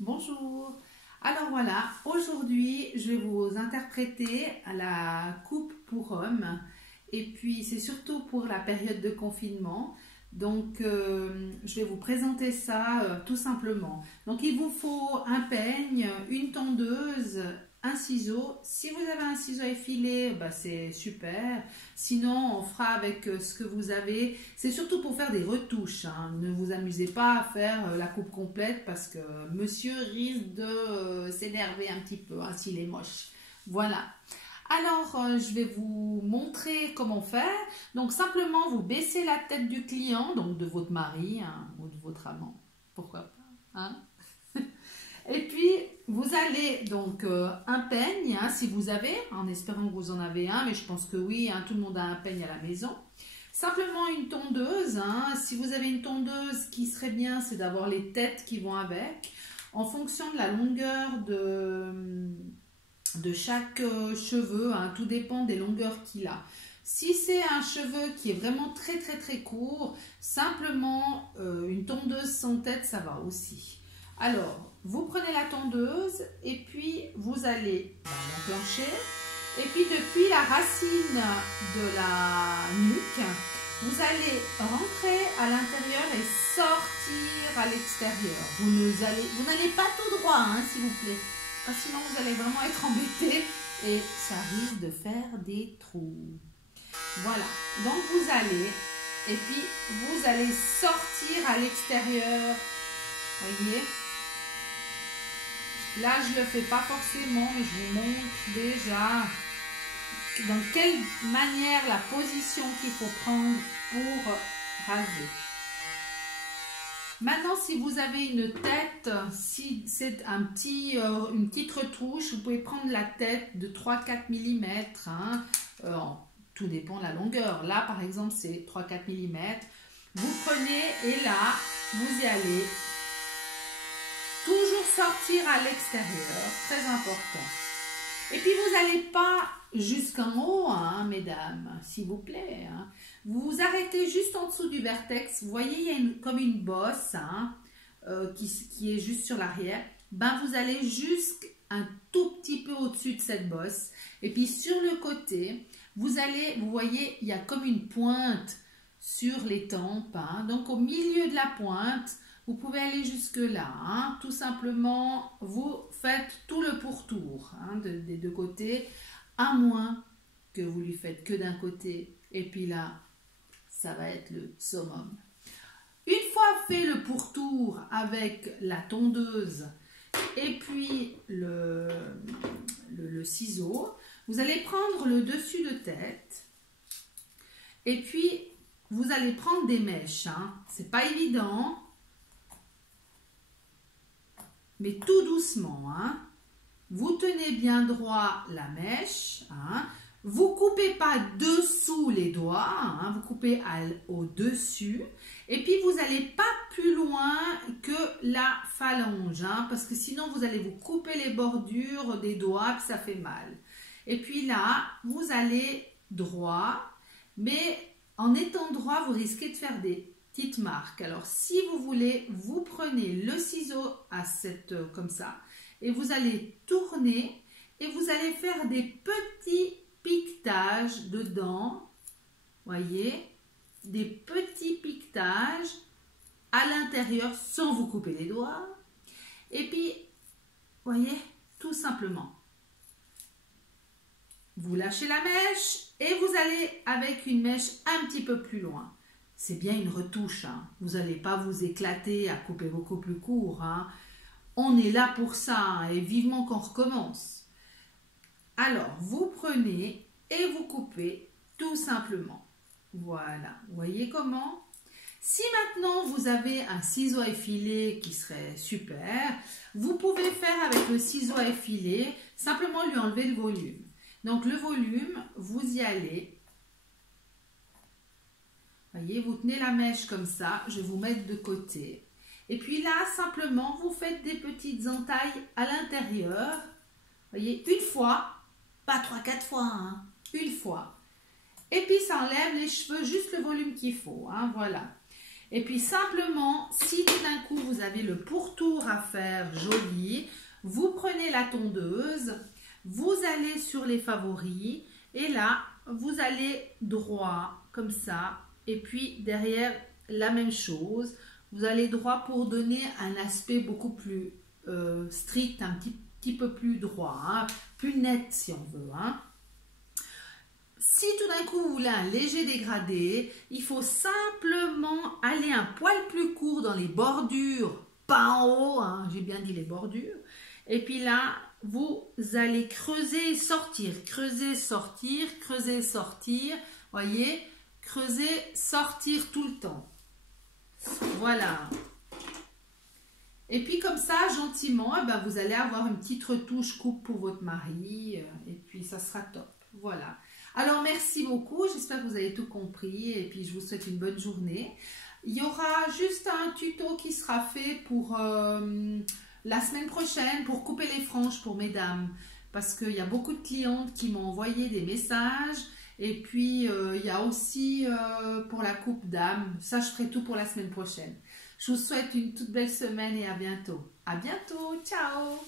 Bonjour. Alors voilà, aujourd'hui je vais vous interpréter la coupe pour hommes et puis c'est surtout pour la période de confinement. Donc je vais vous présenter ça tout simplement. Donc il vous faut un peigne, une tondeuse, un ciseau. Si vous avez un ciseau effilé, bah, c'est super. Sinon on fera avec ce que vous avez. C'est surtout pour faire des retouches, hein. Ne vous amusez pas à faire la coupe complète parce que monsieur risque de s'énerver un petit peu, hein, s'il est moche. Voilà. Alors, je vais vous montrer comment faire. Donc, simplement, vous baissez la tête du client, donc de votre mari, hein, ou de votre amant. Pourquoi pas, hein? Et puis, vous allez donc un peigne, hein, si vous avez, en espérant que vous en avez un, mais je pense que oui, hein, tout le monde a un peigne à la maison. Simplement une tondeuse, hein. Si vous avez une tondeuse, ce qui serait bien, c'est d'avoir les têtes qui vont avec. En fonction de la longueur de chaque cheveu, hein, tout dépend des longueurs qu'il a. Si c'est un cheveu qui est vraiment très court, simplement une tondeuse sans tête, ça va aussi. Alors, vous prenez la tondeuse et puis vous allez l'enclencher. Et puis depuis la racine de la nuque, vous allez rentrer à l'intérieur et sortir à l'extérieur. Vous n'allez pas tout droit, hein, s'il vous plaît. Parce que sinon vous allez vraiment être embêté et ça risque de faire des trous. Voilà, donc vous allez et puis vous allez sortir à l'extérieur. Voyez, là je le fais pas forcément, mais je vous montre déjà dans quelle manière la position qu'il faut prendre pour raser. Maintenant, si vous avez une tête, si c'est une petite retouche, vous pouvez prendre la tête de 3-4 mm. Hein, tout dépend de la longueur. Là, par exemple, c'est 3-4 mm. Vous prenez et là, vous y allez. Toujours sortir à l'extérieur, très important. Et puis, vous n'allez pas jusqu'en haut, hein, mesdames, s'il vous plaît. Hein. Vous vous arrêtez juste en dessous du vertex. Vous voyez, il y a comme une bosse, hein, qui est juste sur l'arrière. Ben, vous allez juste un tout petit peu au-dessus de cette bosse. Et puis, sur le côté, vous voyez, il y a comme une pointe sur les tempes. Hein. Donc, au milieu de la pointe, vous pouvez aller jusque là. Hein. Tout simplement, vous faites tout le pourtour, hein, des deux côtés, à moins que vous lui faites que d'un côté. Et puis là, ça va être le summum. Une fois fait le pourtour avec la tondeuse et puis le ciseau, vous allez prendre le dessus de tête et puis vous allez prendre des mèches. Hein. C'est pas évident, mais tout doucement. Hein. Vous tenez bien droit la mèche. Hein. Vous coupez pas dessous les doigts, hein, vous coupez au-dessus. Et puis, vous n'allez pas plus loin que la phalange, hein, parce que sinon, vous allez vous couper les bordures des doigts, puis ça fait mal. Et puis là, vous allez droit, mais en étant droit, vous risquez de faire des petites marques. Alors, si vous voulez, vous prenez le ciseau comme ça, et vous allez tourner, et vous allez faire des petits piquetage dedans, voyez, des petits piquetages à l'intérieur sans vous couper les doigts. Et puis, voyez, tout simplement, vous lâchez la mèche et vous allez avec une mèche un petit peu plus loin. C'est bien une retouche, hein. Vous n'allez pas vous éclater à couper beaucoup plus court. Hein. On est là pour ça, hein, et vivement qu'on recommence. Alors, vous prenez et vous coupez tout simplement. Voilà, vous voyez comment? Si maintenant vous avez un ciseau à effiler qui serait super, vous pouvez faire avec le ciseau à effiler, simplement lui enlever le volume. Donc le volume, vous y allez. Voyez, vous tenez la mèche comme ça, je vais vous mettre de côté. Et puis là, simplement, vous faites des petites entailles à l'intérieur. Voyez, une fois. Pas 3-4 fois, hein. Une fois. Et puis, ça enlève les cheveux, juste le volume qu'il faut. Hein, voilà. Et puis simplement, si tout d'un coup vous avez le pourtour à faire joli, vous prenez la tondeuse, vous allez sur les favoris et là, vous allez droit comme ça. Et puis derrière, la même chose. Vous allez droit pour donner un aspect beaucoup plus strict, un petit peu plus droit, hein, plus net si on veut. Hein. Si tout d'un coup vous voulez un léger dégradé, il faut simplement aller un poil plus court dans les bordures, pas en haut, hein, j'ai bien dit les bordures. Et puis là, vous allez creuser, sortir, creuser, sortir, creuser, sortir. Voyez, creuser, sortir tout le temps. Voilà. Et puis comme ça, gentiment, eh ben, vous allez avoir une petite retouche coupe pour votre mari. Et puis ça sera top. Voilà. Alors merci beaucoup. J'espère que vous avez tout compris. Et puis je vous souhaite une bonne journée. Il y aura juste un tuto qui sera fait pour la semaine prochaine pour couper les franges pour mesdames. Parce qu'il y a beaucoup de clientes qui m'ont envoyé des messages. Et puis, il y a aussi pour la coupe dames. Ça, je ferai tout pour la semaine prochaine. Je vous souhaite une toute belle semaine et à bientôt. À bientôt. Ciao.